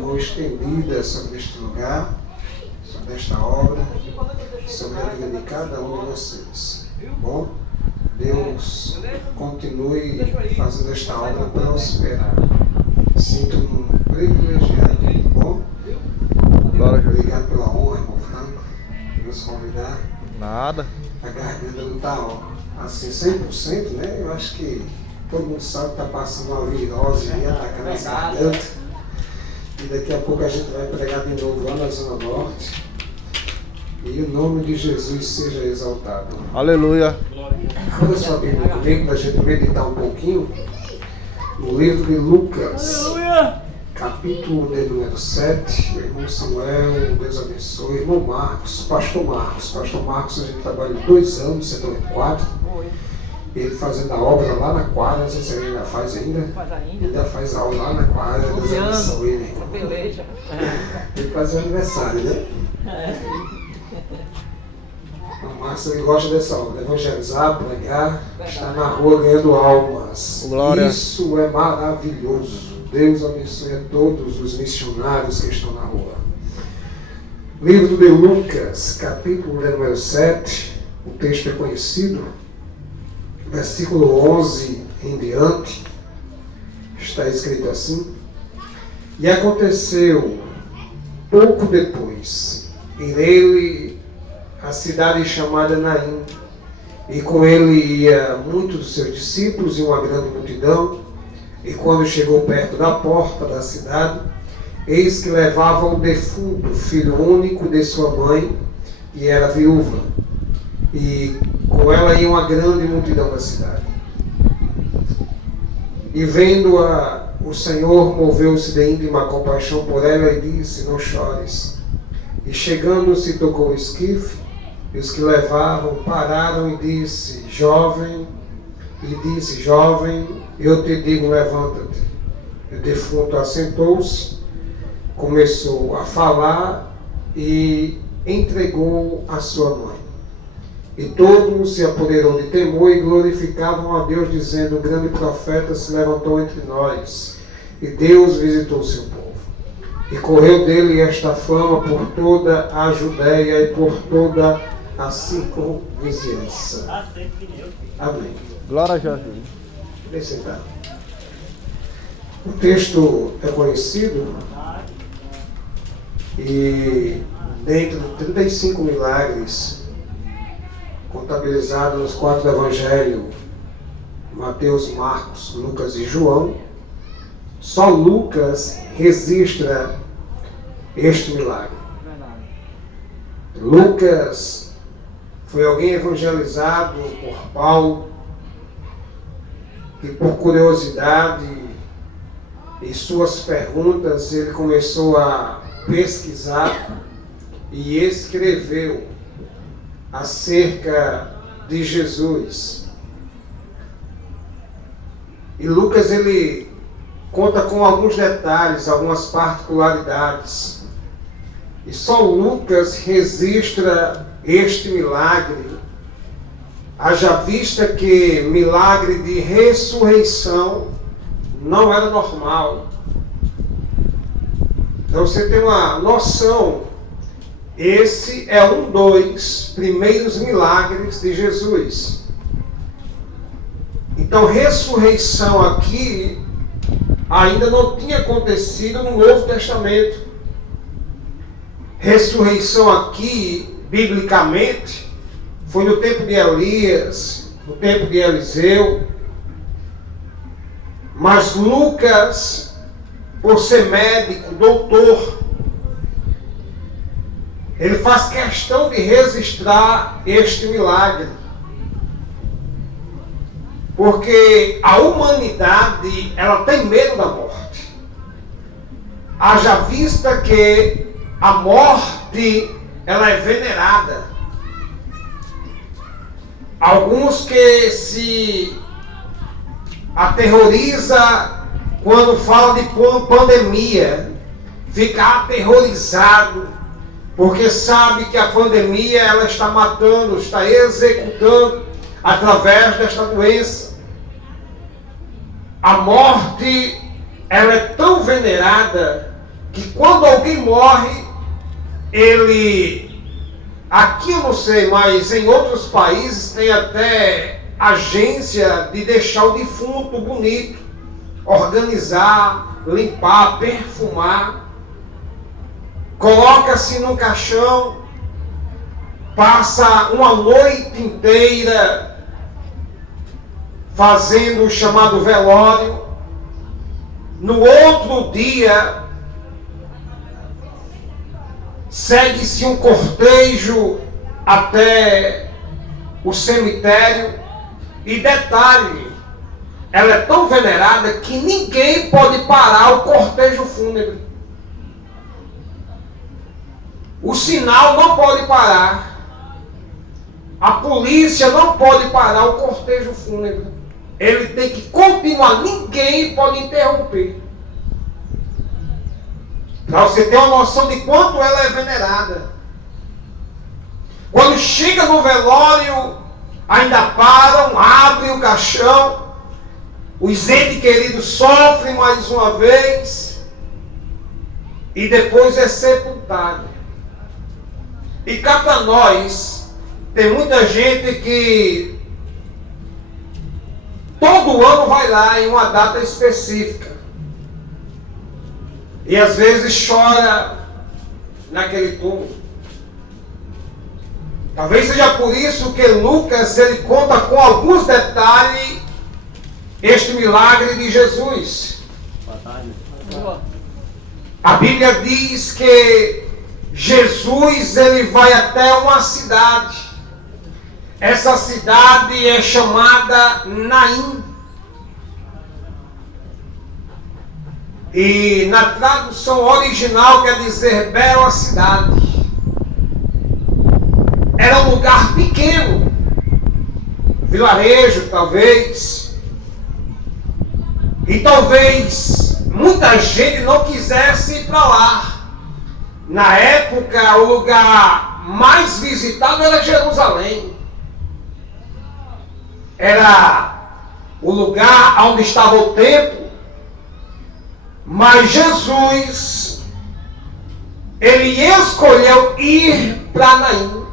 mão estendida sobre este lugar, sobre esta obra, sobre a vida de cada um de vocês. Bom, Deus continue fazendo esta obra prosperar. Sinto-me privilegiado, tá bom? Obrigado pela honra, irmão Franco, por nos convidar. Nada. A garganta não está assim 100%, né? Eu acho que todo mundo sabe que está passando uma virose aí, atacando as gargantas. E daqui a pouco a gente vai pregar de novo lá na Zona Norte. E o nome de Jesus seja exaltado. Aleluia. Abra sua Bíblia comigo para a gente meditar um pouquinho no livro de Lucas. Aleluia. Capítulo de número 7, irmão Samuel, Deus abençoe, irmão Marcos, pastor Marcos, a gente trabalha 2 anos, setor 4, ele fazendo a obra lá na quadra, não sei se ele ainda faz ainda, ainda faz a aula lá na quadra, Deus abençoe ele, irmão. Peleja. Ele faz o aniversário, né? O Marcos, ele gosta dessa obra, evangelizar, pregar, estar na rua ganhando almas. Glória. Isso é maravilhoso. Deus abençoe a todos os missionários que estão na rua. Livro de Lucas, capítulo número 7, o texto é conhecido, versículo 11 em diante, está escrito assim: E aconteceu, pouco depois, ir ele à cidade chamada Naim, e com ele ia muitos dos seus discípulos e uma grande multidão. E quando chegou perto da porta da cidade, eis que levava o defunto, filho único de sua mãe, que era viúva. E com ela ia uma grande multidão da cidade. E vendo-a, o Senhor moveu-se de íntima compaixão por ela e disse: Não chores. E chegando-se, tocou o esquife, e os que levavam pararam e disse: Jovem, eu te digo, levanta-te. O defunto assentou-se, começou a falar e entregou a sua mãe. E todos se apoderou de temor e glorificavam a Deus, dizendo: O grande profeta se levantou entre nós, e Deus visitou o seu povo. E correu dele esta fama por toda a Judéia e por toda a circunvizinhança. Amém. Glória a Jesus. Vem sentar. O texto é conhecido e dentro de 35 milagres contabilizados nos 4 evangelhos, Mateus, Marcos, Lucas e João, só Lucas registra este milagre. Lucas foi alguém evangelizado por Paulo, e por curiosidade e suas perguntas, ele começou a pesquisar e escreveu acerca de Jesus. E Lucas, ele conta com alguns detalhes, algumas particularidades. E só Lucas registra este milagre, haja vista que milagre de ressurreição não era normal. Então você tem uma noção, esse é um dos primeiros milagres de Jesus. Então ressurreição aqui ainda não tinha acontecido no Novo Testamento. Ressurreição aqui, biblicamente, foi no tempo de Elias, no tempo de Eliseu. Mas Lucas, por ser médico, doutor, ele faz questão de registrar este milagre. Porque a humanidade, ela tem medo da morte. Haja vista que a morte, ela é venerada. Alguns que se aterroriza quando fala de pandemia, fica aterrorizado, porque sabe que a pandemia ela está matando, está executando através desta doença. A morte ela é tão venerada que quando alguém morre, aqui eu não sei, mas em outros países tem até agência de deixar o defunto bonito, organizar, limpar, perfumar, coloca-se num caixão, passa uma noite inteira fazendo o chamado velório. No outro dia, segue-se um cortejo até o cemitério. E detalhe, ela é tão venerada que ninguém pode parar o cortejo fúnebre. O sinal não pode parar. A polícia não pode parar o cortejo fúnebre. Ele tem que continuar, ninguém pode interromper. Para você ter uma noção de quanto ela é venerada. Quando chega no velório, ainda param, abrem o caixão, os entes queridos sofrem mais uma vez, e depois é sepultado. E cá para nós, tem muita gente que todo ano vai lá em uma data específica. E às vezes chora naquele túmulo. Talvez seja por isso que Lucas ele conta com alguns detalhes este milagre de Jesus. A Bíblia diz que Jesus ele vai até uma cidade. Essa cidade é chamada Naim. E na tradução original quer dizer bela cidade. Era um lugar pequeno, vilarejo talvez. E talvez muita gente não quisesse ir para lá. Na época, o lugar mais visitado era Jerusalém. Era o lugar onde estava o templo. Mas Jesus, ele escolheu ir para Naim.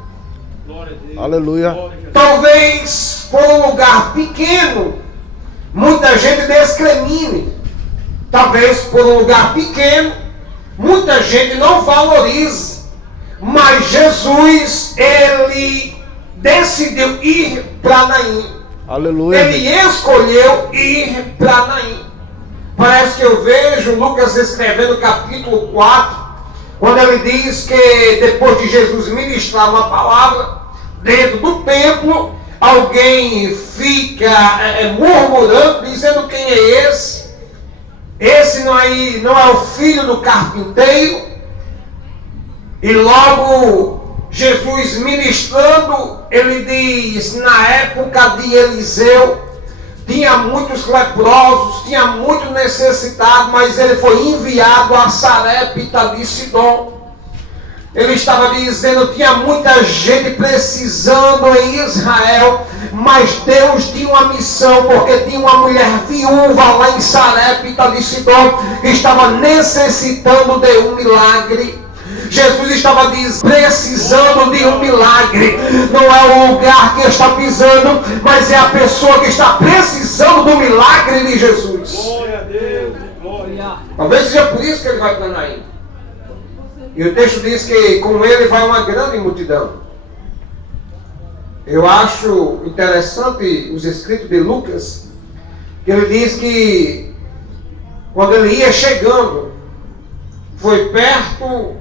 Aleluia. Talvez por um lugar pequeno, muita gente discrimine. Talvez por um lugar pequeno, muita gente não valorize. Mas Jesus, ele decidiu ir para Naim. Aleluia. Ele escolheu ir para Naim. Parece que eu vejo Lucas escrevendo capítulo 4, quando ele diz que depois de Jesus ministrar uma palavra dentro do templo, alguém fica murmurando, dizendo quem é esse? Esse não é o filho do carpinteiro? E logo Jesus ministrando, ele diz, na época de Eliseu, tinha muitos leprosos, tinha muito necessitado, mas ele foi enviado a Sarepta de Sidom. Ele estava dizendo, tinha muita gente precisando em Israel, mas Deus tinha uma missão, porque tinha uma mulher viúva lá em Sarepta de Sidom, que estava necessitando de um milagre. Jesus estava precisando de um milagre. Não é o lugar que está pisando, mas é a pessoa que está precisando do milagre de Jesus. Glória a Deus, glória. Talvez seja por isso que ele vai para Naim. E o texto diz que com ele vai uma grande multidão. Eu acho interessante os escritos de Lucas, que ele diz que quando ele ia chegando, foi perto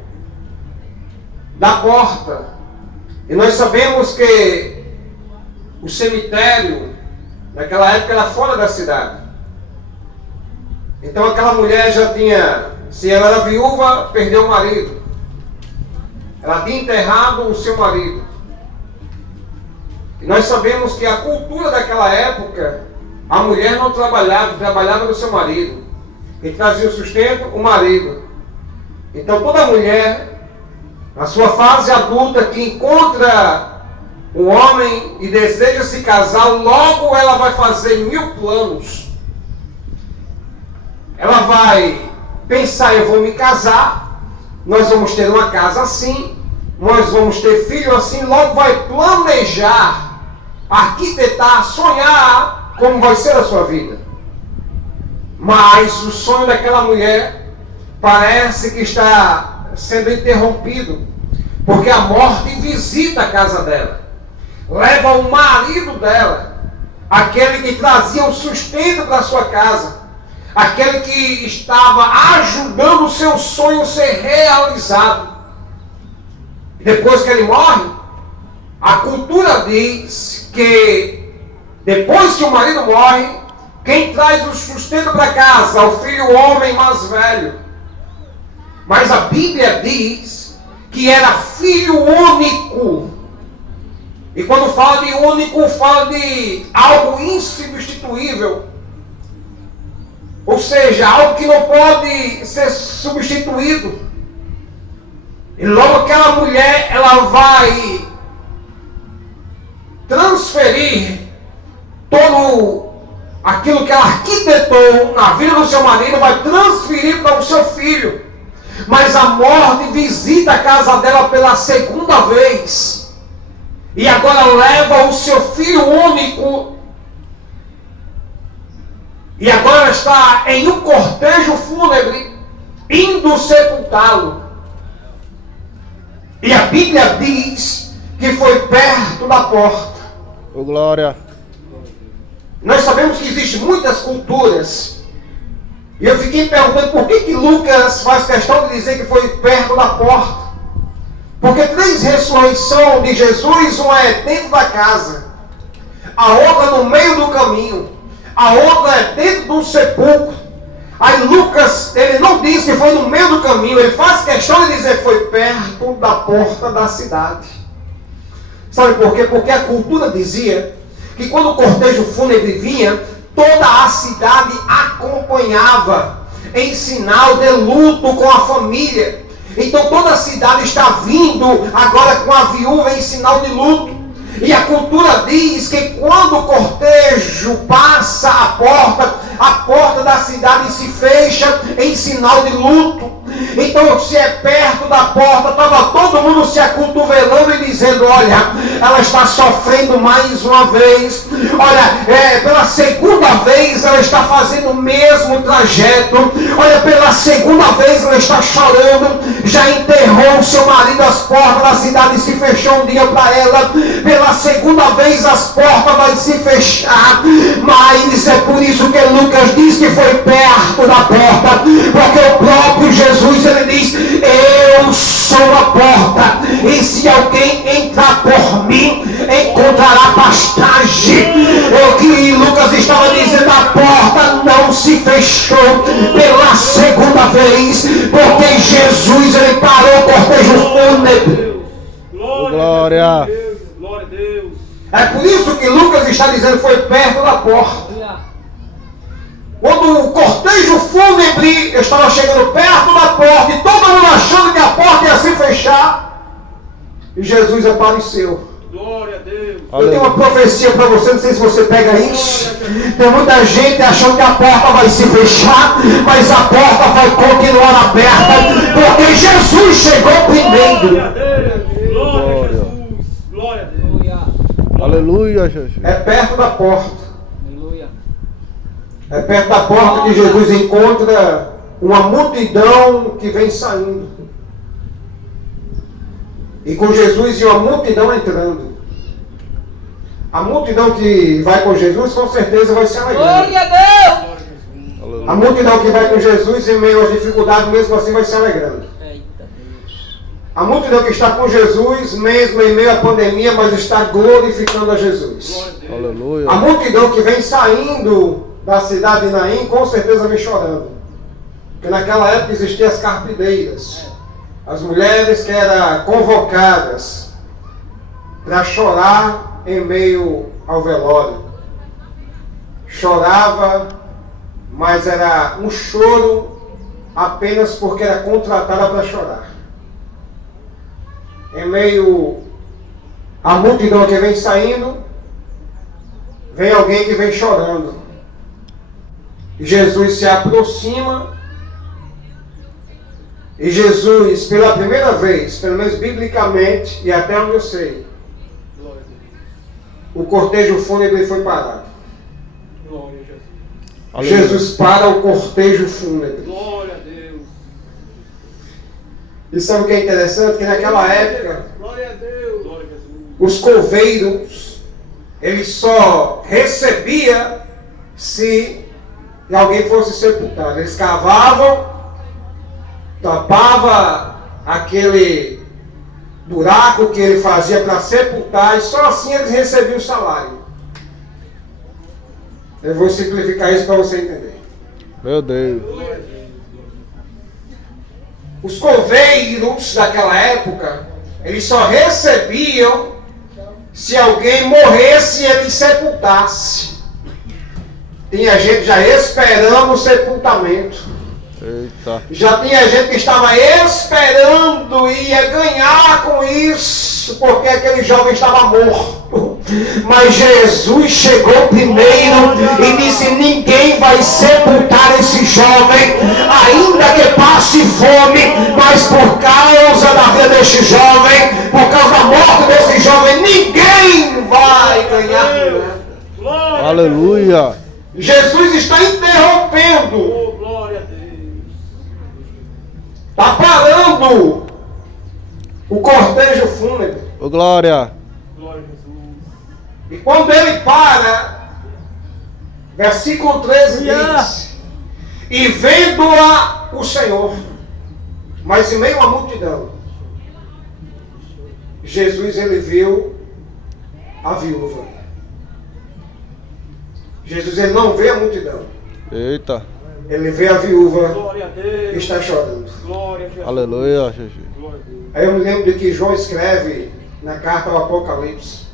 da porta. E nós sabemos que o cemitério naquela época era fora da cidade. Então aquela mulher já tinha, se ela era viúva, perdeu o marido. Ela tinha enterrado o seu marido. E nós sabemos que a cultura daquela época, a mulher não trabalhava no seu marido. Quem trazia o sustento, o marido. Então toda mulher, na sua fase adulta, que encontra um homem e deseja se casar, logo ela vai fazer 1000 planos. Ela vai pensar, eu vou me casar, nós vamos ter uma casa assim, nós vamos ter filho assim, logo vai planejar, arquitetar, sonhar como vai ser a sua vida. Mas o sonho daquela mulher parece que está sendo interrompido, porque a morte visita a casa dela, leva o marido dela, aquele que trazia o sustento para a sua casa, aquele que estava ajudando o seu sonho a ser realizado. Depois que ele morre, a cultura diz que depois que o marido morre, quem traz o sustento para casa é o filho homem mais velho. Mas a Bíblia diz que era filho único. E quando fala de único, fala de algo insubstituível. Ou seja, algo que não pode ser substituído. E logo aquela mulher, ela vai transferir todo aquilo que ela arquitetou na vida do seu marido, vai transferir para o seu filho. Mas a morte visita a casa dela pela segunda vez. E agora leva o seu filho único. E agora está em um cortejo fúnebre, indo sepultá-lo. E a Bíblia diz que foi perto da porta. Ô glória. Nós sabemos que existem muitas culturas. E eu fiquei perguntando por que Lucas faz questão de dizer que foi perto da porta. Porque três ressurreições de Jesus, uma é dentro da casa, a outra no meio do caminho, a outra é dentro do sepulcro. Aí Lucas, ele não diz que foi no meio do caminho, ele faz questão de dizer que foi perto da porta da cidade. Sabe por quê? Porque a cultura dizia que quando o cortejo fúnebre vinha, toda a cidade acompanhava em sinal de luto com a família. Então toda a cidade está vindo agora com a viúva em sinal de luto. E a cultura diz que quando o cortejo passa a porta da cidade se fecha em sinal de luto. Então, se é perto da porta, estava todo mundo se acotovelando e dizendo: olha, ela está sofrendo mais uma vez. Olha, pela segunda vez ela está fazendo o mesmo trajeto. Olha, pela segunda vez ela está chorando. Já enterrou o seu marido, as portas da cidade se fechou um dia para ela. Pela segunda vez as portas vão se fechar. Mas é por isso que Lucas diz que foi perto da porta, porque o próprio Jesus, ele diz: eu sou a porta, e se alguém entrar por mim, encontrará pastagem. O que Lucas estava dizendo, a porta não se fechou pela segunda vez, porque Jesus, ele parou o cortejo fúnebre. Glória a Deus, glória a Deus. É por isso que Lucas está dizendo que foi perto da porta. Quando o cortejo fúnebre estava chegando perto da porta e todo mundo achando que a porta ia se fechar, e Jesus apareceu. Glória a Deus. Eu tenho uma profecia para você, não sei se você pega isso. Tem muita gente achando que a porta vai se fechar, mas a porta vai continuar aberta, porque Jesus chegou primeiro. Glória a Deus. Glória a Jesus. Glória a Deus. Aleluia, Jesus. É perto da porta. É perto da porta que Jesus encontra uma multidão que vem saindo. E com Jesus e uma multidão entrando. A multidão que vai com Jesus com certeza vai se alegrar. Glória a Deus! A multidão que vai com Jesus em meio às dificuldades, mesmo assim vai se alegrando. A multidão que está com Jesus, mesmo em meio à pandemia, mas está glorificando a Jesus. Aleluia. A multidão que vem saindo da cidade de Naim, com certeza vem chorando. Porque naquela época existiam as carpideiras. As mulheres que eram convocadas para chorar em meio ao velório. Chorava, mas era um choro apenas porque era contratada para chorar. Em meio à multidão que vem saindo, vem alguém que vem chorando. Jesus se aproxima E Jesus, pela primeira vez, pelo menos biblicamente, e até onde eu sei, Glória a Deus. o cortejo fúnebre foi parado. Glória a Jesus. Aleluia. Jesus para o cortejo fúnebre. Glória a Deus. E sabe o que é interessante? Que naquela época, Glória a Deus. Glória a Jesus. os coveiros, eles só recebiam se alguém fosse sepultado. Eles cavavam, tapava aquele buraco que ele fazia para sepultar, e só assim eles recebiam o salário. Eu vou simplificar isso para você entender. Meu Deus. Glória a Deus. Os coveiros daquela época, eles só recebiam se alguém morresse e ele sepultasse. Tinha gente já esperando o sepultamento. Eita. Já tinha gente que estava esperando e ia ganhar com isso, porque aquele jovem estava morto. Mas Jesus chegou primeiro e disse: ninguém vai sepultar esse jovem, ainda que passe fome, mas por causa da vida deste jovem, por causa da morte desse jovem, ninguém vai ganhar. Glória a Aleluia. Jesus está interrompendo. Deus. Oh, glória a Deus. Está parando o cortejo fúnebre. Ô glória. Glória a Jesus. E quando ele para, versículo 13 diz: e vendo-a o Senhor, mas em meio à multidão, Jesus ele viu a viúva. Jesus ele não vê a multidão, Eita. ele vê a viúva Glória a que Deus. está chorando. Glória a Jesus. Aleluia, Jesus. Glória a Deus. Aí eu me lembro de que João escreve na carta ao Apocalipse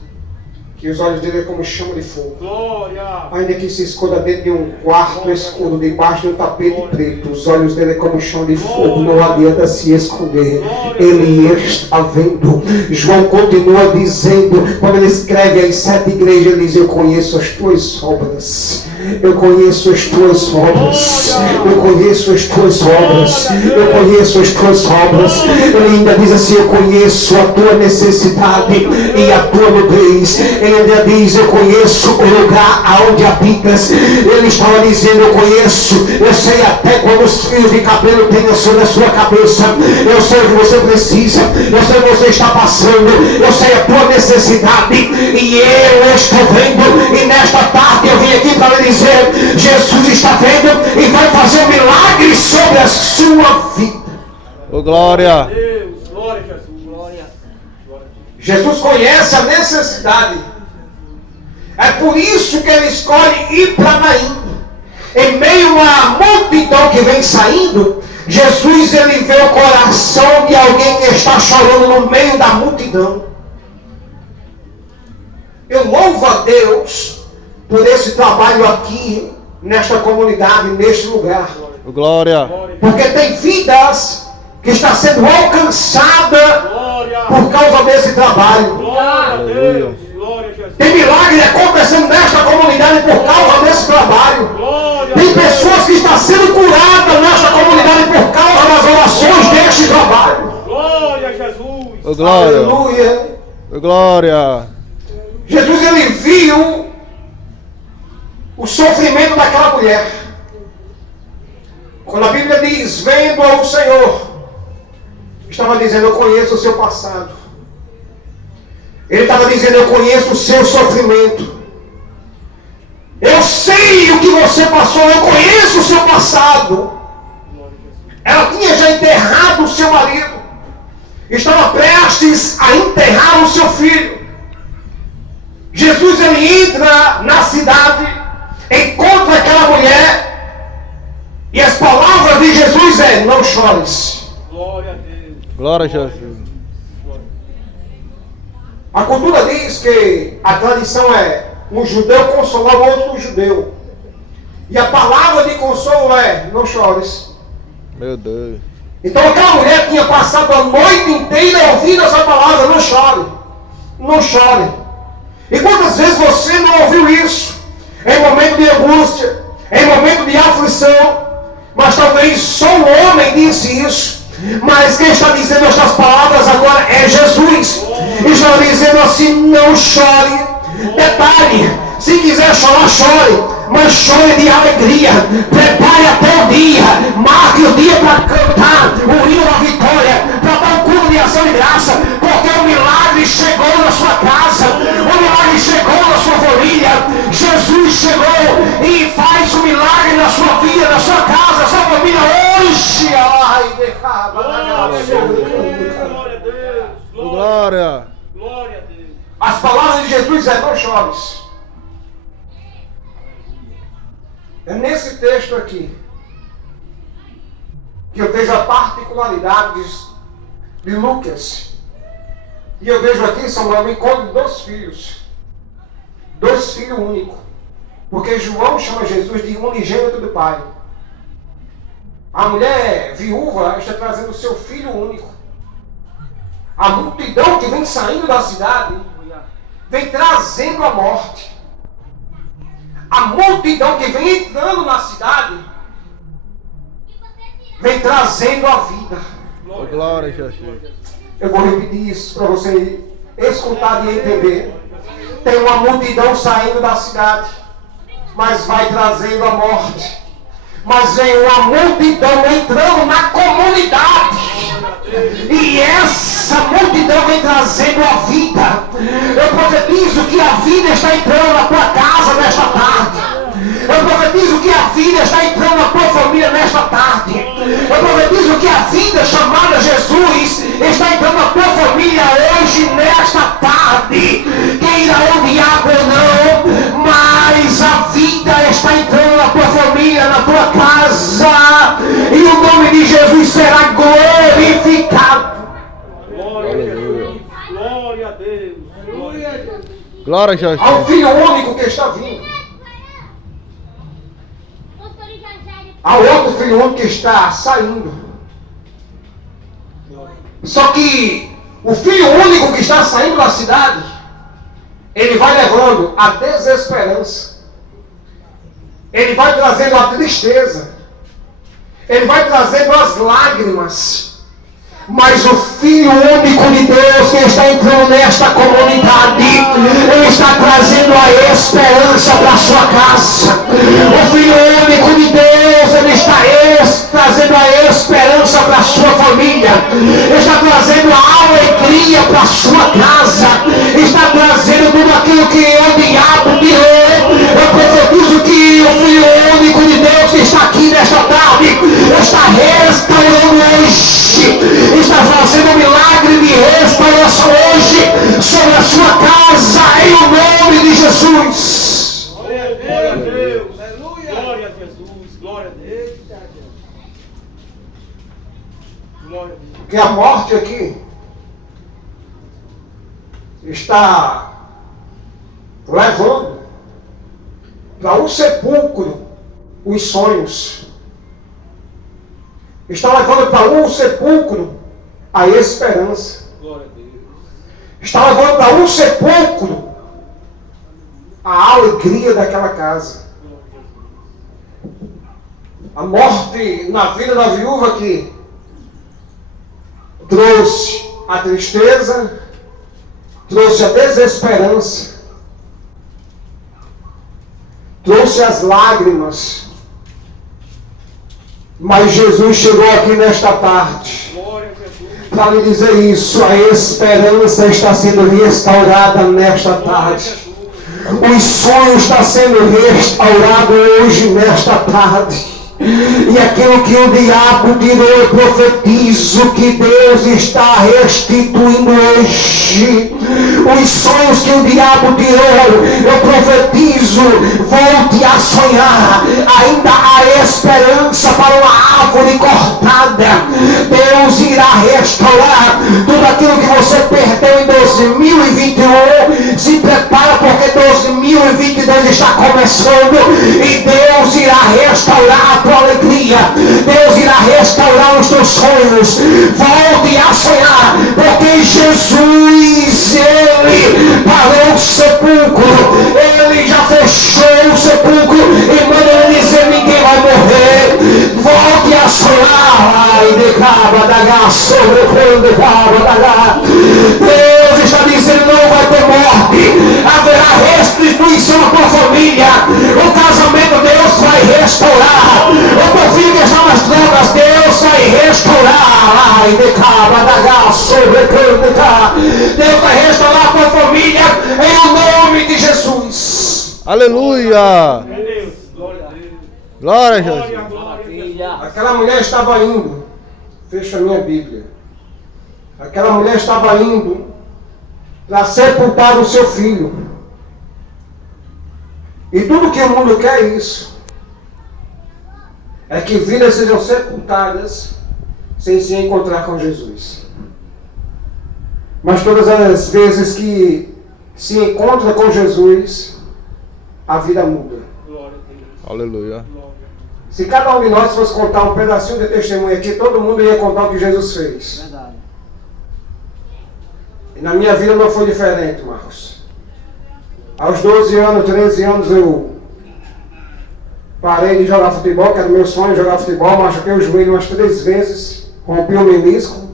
que os olhos dele é como chama de fogo. Glória. Ainda que se esconda dentro de um quarto escuro, debaixo de um tapete preto, os olhos dele é como chão de fogo, não adianta se esconder. Ele está vendo. João continua dizendo, quando ele escreve às 7 igrejas, ele diz: eu conheço as tuas obras. Eu conheço as tuas obras. Eu conheço as tuas obras. Eu conheço as tuas obras. Ele ainda diz assim: eu conheço a tua necessidade e a tua nudez. Ele ainda diz: eu conheço o lugar aonde habitas. Ele estava dizendo: eu conheço. Eu sei até quando os fios de cabelo têm sobre a sua cabeça. Eu sei o que você precisa. Eu sei o que você está passando. Eu sei a tua necessidade. E eu estou vendo. E nesta tarde eu vim aqui para lhe dizer: Jesus está vendo e vai fazer um milagre sobre a sua vida. Ô glória. Deus. Glória a Jesus. Glória. Glória a Deus. Jesus conhece a necessidade. É por isso que ele escolhe ir para Naim. Em meio à multidão que vem saindo, Jesus ele vê o coração de alguém que está chorando no meio da multidão. Eu louvo a Deus por esse trabalho aqui, nesta comunidade, neste lugar. Ô glória. Glória. Porque tem vidas que estão sendo alcançadas Glória. por causa desse trabalho. Glória a Deus. Glória a Jesus. Tem milagre acontecendo nesta comunidade por causa desse trabalho. Glória a Tem Deus. pessoas que estão sendo curadas nesta comunidade por causa das orações deste trabalho. Glória a Jesus. Ô glória. Aleluia. Ô glória. Jesus ele viu o sofrimento daquela mulher. Quando a Bíblia diz: vendo ao Senhor, estava dizendo: eu conheço o seu passado. Ele estava dizendo: eu conheço o seu sofrimento. Eu sei o que você passou, eu conheço o seu passado. Ela tinha já enterrado o seu marido. Estava prestes a enterrar o seu filho. Jesus ele entra na cidade, encontra aquela mulher, e as palavras de Jesus é: não chores. Glória a Deus. Glória a Jesus. A cultura diz que a tradição é um judeu consolar o outro judeu. E a palavra de consolo é: não chores. Meu Deus. Então aquela mulher tinha passado a noite inteira ouvindo essa palavra: não chore, não chore. E quantas vezes você não ouviu isso? Em momento de angústia, em momento de aflição, mas talvez só um homem disse isso. Mas quem está dizendo estas palavras agora é Jesus. E está dizendo assim: não chore. Detalhe: se quiser chorar, chore, mas chore de alegria. Prepare até o dia, marque o dia para cantar o hino da vitória, para dar um culto de ação de graça, porque o milagre chegou na sua casa, o milagre chegou na sua família. Jesus chegou e faz o milagre na sua vida, na sua casa, na sua família hoje. Glória a Deus. Glória. Glória a Deus. As palavras de Jesus é: não chores. É nesse texto aqui que eu vejo a particularidade de Lucas. E eu vejo aqui, Samuel, o encontro de dois filhos únicos. Porque João chama Jesus de unigênito do Pai. A mulher viúva está trazendo o seu filho único. A multidão que vem saindo da cidade vem trazendo a morte. A multidão que vem entrando na cidade vem trazendo a vida. Glória, Jesus. Eu vou repetir isso para você escutar e entender. Tem uma multidão saindo da cidade, mas vai trazendo a morte. Mas vem uma multidão entrando na comunidade, e essa multidão vem trazendo a vida. Eu profetizo que a vida está entrando na tua casa nesta tarde. Eu profetizo que a vida está entrando na tua família nesta tarde. Eu profetizo que a vida chamada Jesus está entrando na tua família hoje, nesta tarde. Queira o diabo ou não, mas a vida está entrando na tua família, na tua casa, e o nome de Jesus será glorificado. Glória a Jesus. Glória a Deus. Glória a Deus. Glória, Jesus. Ao Filho único que está vindo, há outro filho único que está saindo. Só que o filho único que está saindo da cidade, ele vai levando a desesperança, ele vai trazendo a tristeza, ele vai trazendo as lágrimas. Mas o Filho único de Deus que está entrando nesta comunidade, ele está trazendo a esperança para a sua casa. O Filho único de Deus, ele está trazendo a esperança para a sua família. Ele está trazendo a alegria para a sua casa. Está trazendo tudo aquilo que o diabo tirou. Eu profetizo que o Filho único de Deus que está aqui nesta tarde está restaurando hoje. Está fazendo um milagre de restauração hoje sobre a sua casa, em o nome de Jesus. Glória a Deus. Glória a Jesus. Glória a Deus. Glória a Deus. Porque a morte aqui está levando para o sepulcro os sonhos. Está levando para o sepulcro a esperança. Glória a Deus. Está levando para o sepulcro a alegria daquela casa. A morte na vida da viúva que trouxe a tristeza, trouxe a desesperança, trouxe as lágrimas. Mas Jesus chegou aqui nesta tarde para lhe dizer isso: a esperança está sendo restaurada nesta tarde. Os sonhos estão sendo restaurados hoje, nesta tarde. E aquilo que o diabo tirou, eu profetizo que Deus está restituindo hoje. Os sonhos que o diabo tirou, eu profetizo, volte a sonhar. Ainda há esperança para uma árvore cortada. Deus irá restaurar tudo aquilo que você perdeu em 2021. Se prepara, porque 2022 está começando e Deus irá restaurar a tua alegria. Deus irá restaurar os teus sonhos. Volte a sonhar, porque Jesus, ele parou o sepulcro, ele já fechou o sepulcro e manda ele dizer: ninguém vai morrer. Volte a sonhar. Ai, Deus está dizendo: não vai ter morte, haverá restituição na tua família. O casamento Deus vai restaurar. O teu filho que está nas drogas, Deus vai restaurar. Deus vai restaurar a tua família em nome de Jesus. Aleluia. Meu Deus, glória a Deus. Glória a Glória, Jesus. glória. Aquela mulher estava indo, fecha a minha Bíblia. Aquela mulher estava indo para sepultar o seu filho. E tudo que o mundo quer é isso. É que vidas sejam sepultadas sem se encontrar com Jesus. Mas todas as vezes que se encontra com Jesus, a vida muda. Glória a Deus. Aleluia. Se cada um de nós fosse contar um pedacinho de testemunho aqui, todo mundo ia contar o que Jesus fez. Verdade. E na minha vida não foi diferente, Marcos. Aos 12 anos, 13 anos, eu parei de jogar futebol, que era meu sonho jogar futebol, machuquei o joelho umas 3 vezes, rompi o menisco.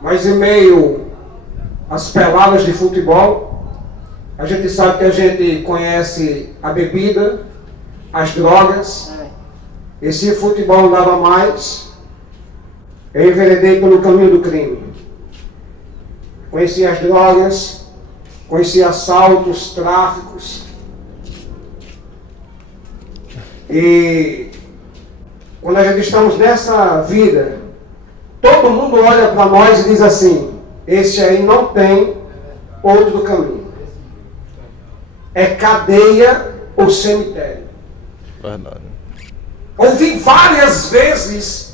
Mas em meio às peladas de futebol, a gente sabe que a gente conhece a bebida, as drogas. E se o futebol não dava mais, eu enveredei pelo caminho do crime. Conheci as drogas, conheci assaltos, tráficos. E quando a gente estamos nessa vida, todo mundo olha para nós e diz assim: esse aí não tem outro caminho. É cadeia ou cemitério. Verdade. Ouvi várias vezes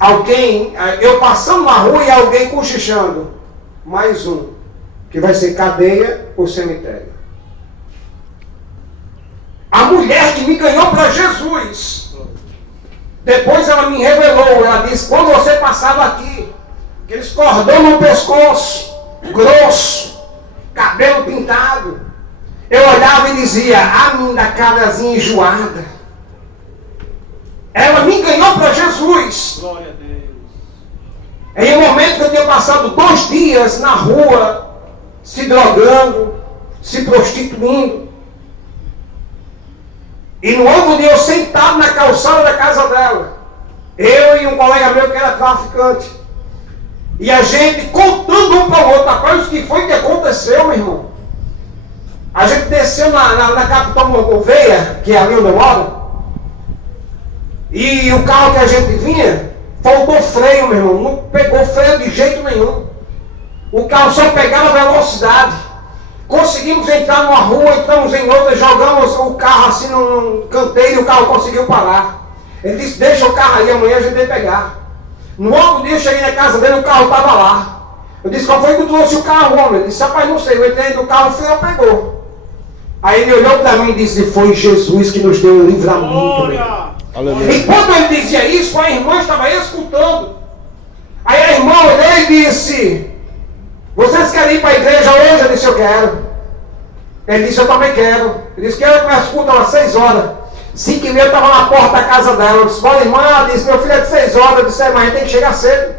eu passando na rua e alguém cochichando: mais um, que vai ser cadeia ou cemitério. A mulher que me ganhou para Jesus, depois ela me revelou, ela disse: quando você passava aqui, aqueles cordão no pescoço, grosso, cabelo pintado, eu olhava e dizia: a minha carazinha enjoada. Ela me ganhou para Jesus. Glória a Deus. Em um momento que eu tinha passado 2 dias na rua, se drogando, se prostituindo. E no outro dia eu sentado na calçada da casa dela, eu e um colega meu que era traficante. E a gente contando um para o outro: rapaz, o que foi que aconteceu, meu irmão? A gente desceu na Capitão Gouveia, que é ali onde eu moro. E o carro que a gente vinha, faltou freio, meu irmão. Não pegou freio de jeito nenhum. O carro só pegava velocidade. Conseguimos entrar numa rua, entramos em outra, jogamos o carro assim num canteiro e o carro conseguiu parar. Ele disse: deixa o carro aí, amanhã a gente vai pegar. No outro dia eu cheguei na casa dele, o carro estava lá. Eu disse: qual foi que tu trouxe o carro, homem? Ele disse: rapaz, não sei, eu entrei no carro, o freio pegou. Aí ele olhou para mim e disse: foi Jesus que nos deu um livramento. Glória. Aleluia. Enquanto ele dizia isso, a irmã estava escutando. Aí a irmã olhou e disse: vocês querem ir para a igreja hoje? Eu disse: eu quero. Ele disse: eu também quero. Ele disse: quero começar o culto às 6 horas. 5h30 eu estava na porta da casa dela. Eu disse: bom, irmã, ela disse: meu filho é de 6 horas. Eu disse: mas a gente tem que chegar cedo.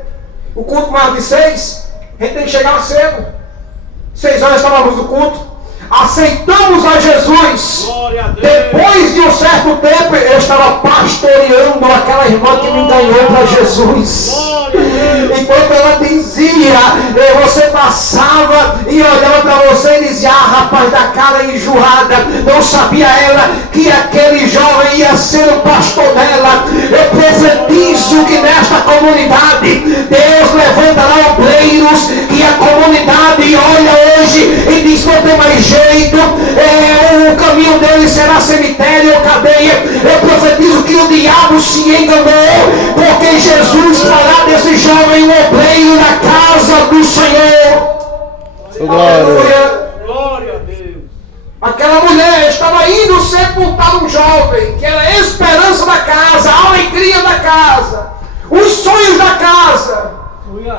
O culto mais de 6, a gente tem que chegar cedo. 6 horas estávamos no culto. Aceitamos a Jesus. Glória a Deus. Depois de um certo tempo, eu estava pastoreando aquela irmã que me ganhou para Jesus. Glória a Deus. Enquanto ela dizia, você passava e olhava para você e dizia: ah, rapaz da cara enjoada. Não sabia ela que aquele jovem ia ser o pastor dela. Eu profetizo que nesta comunidade Deus levantará obreiros que a comunidade olha hoje e diz: não tem mais jeito, o caminho dele será cemitério ou cadeia. Eu profetizo que o diabo se enganou, porque Jesus fará desse jovem um obreiro na casa do Senhor. Glória. Glória a Deus. Aquela mulher estava indo sepultar um jovem que era a esperança da casa, a alegria da casa, os sonhos da casa.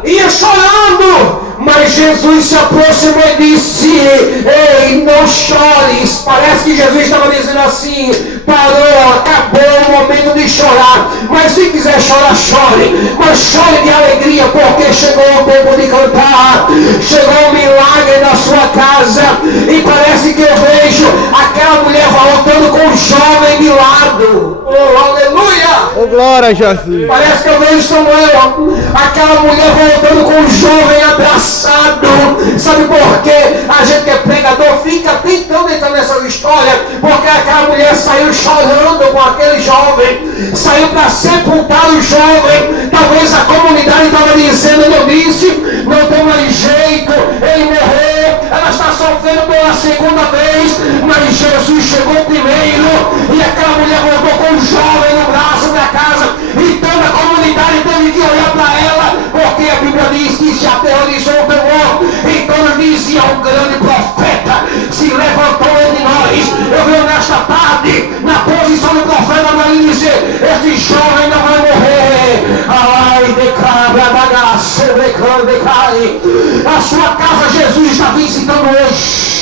ia chorando, mas Jesus se aproximou e disse: ei, não chores. Parece que Jesus estava dizendo assim: parou, acabou o momento de chorar, mas se quiser chorar, chore, mas chore de alegria, porque chegou o tempo de cantar, chegou o milagre na sua casa. E parece que eu vejo aquela mulher voltando com o jovem de lado. Oh, aleluia! Oh, glória a Jesus. Parece que eu vejo Samuel, aquela mulher voltando com o jovem abraçado. Sabe por quê? A gente que é pregador fica tentando entrar nessa história, porque aquela mulher saiu chorando com aquele jovem, saiu para sepultar o jovem. Talvez a comunidade estava dizendo: eu disse, não tem mais jeito, ele morreu, ela está sofrendo pela segunda vez, mas Jesus chegou primeiro, e aquela mulher voltou com o jovem no braço da casa, e toda a comunidade teve que olhar para ela, porque a Bíblia diz que se aterrorizou o temor. Então dizia: um grande profeta se levantou entre nós. Eu venho nesta tarde, na posição do profeta, para lhe dizer: esse jovem não vai morrer. Ai, declara, bagaço, declare. A sua casa Jesus está visitando hoje.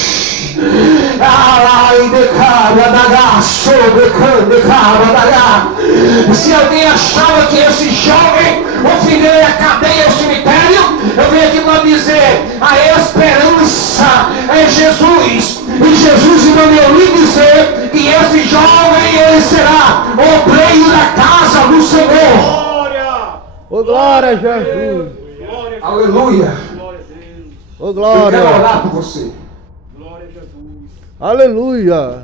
Se alguém achava que esse jovem, o fim dele é a cadeia, o cemitério, eu venho aqui para dizer: a esperança é Jesus. E Jesus mandou lhe dizer que esse jovem, ele será obreiro da casa do Senhor. Oh, glória a Jesus. Aleluia. Oh, Eu glória. quero orar por você. Aleluia.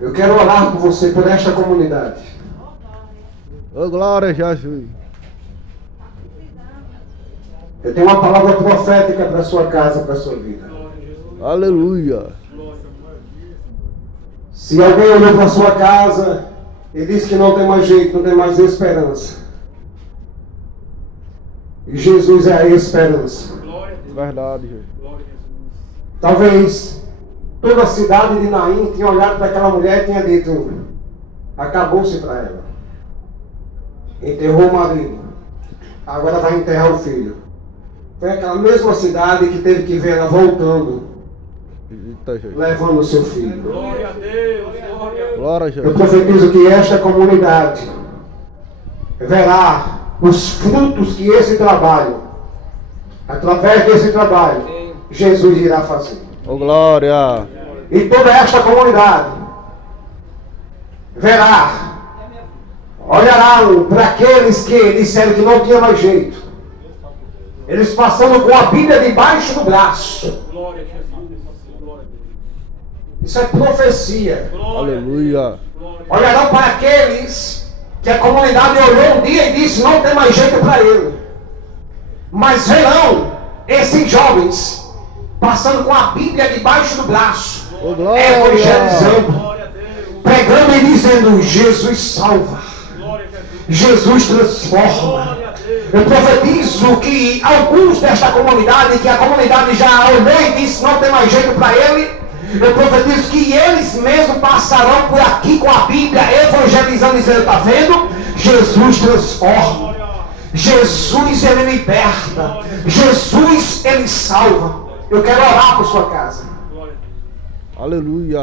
Eu quero orar por você, por esta comunidade. Oh, glória a Jesus. Eu tenho uma palavra profética para a sua casa, para a sua vida. Aleluia. Se alguém olhou para a sua casa e disse que não tem mais jeito, não tem mais esperança, e Jesus é a esperança. Verdade, Jesus. Talvez toda a cidade de Naim tinha olhado para aquela mulher e tinha dito: acabou-se para ela. Enterrou o marido, agora vai enterrar o filho. Foi aquela mesma cidade que teve que ver ela voltando, Eita, Jesus. levando o seu filho. Glória a Deus, Glória a Eu Jesus. profetizo que esta comunidade verá os frutos que esse trabalho, através desse trabalho, Jesus irá fazer. Oh, glória. E toda esta comunidade verá, olharão para aqueles que disseram que não tinha mais jeito, eles passando com a Bíblia debaixo do braço. glória a Jesus. Glória a Deus. Isso é profecia. Aleluia. Olharão para aqueles que a comunidade olhou um dia e disse: não tem mais jeito para ele. Mas verão esses jovens passando com a Bíblia debaixo do braço, Oh, glória. evangelizando, Glória a Deus. pregando e dizendo: Jesus salva, Glória a Jesus. Jesus transforma. Glória a Deus. Eu profetizo que alguns desta comunidade, que a comunidade já olhou e disse: não tem mais jeito para ele, eu profetizo que eles mesmos passarão por aqui com a Bíblia, evangelizando e dizendo: está vendo? Jesus transforma, Jesus ele liberta, Jesus ele salva. Eu quero orar por sua casa. Aleluia.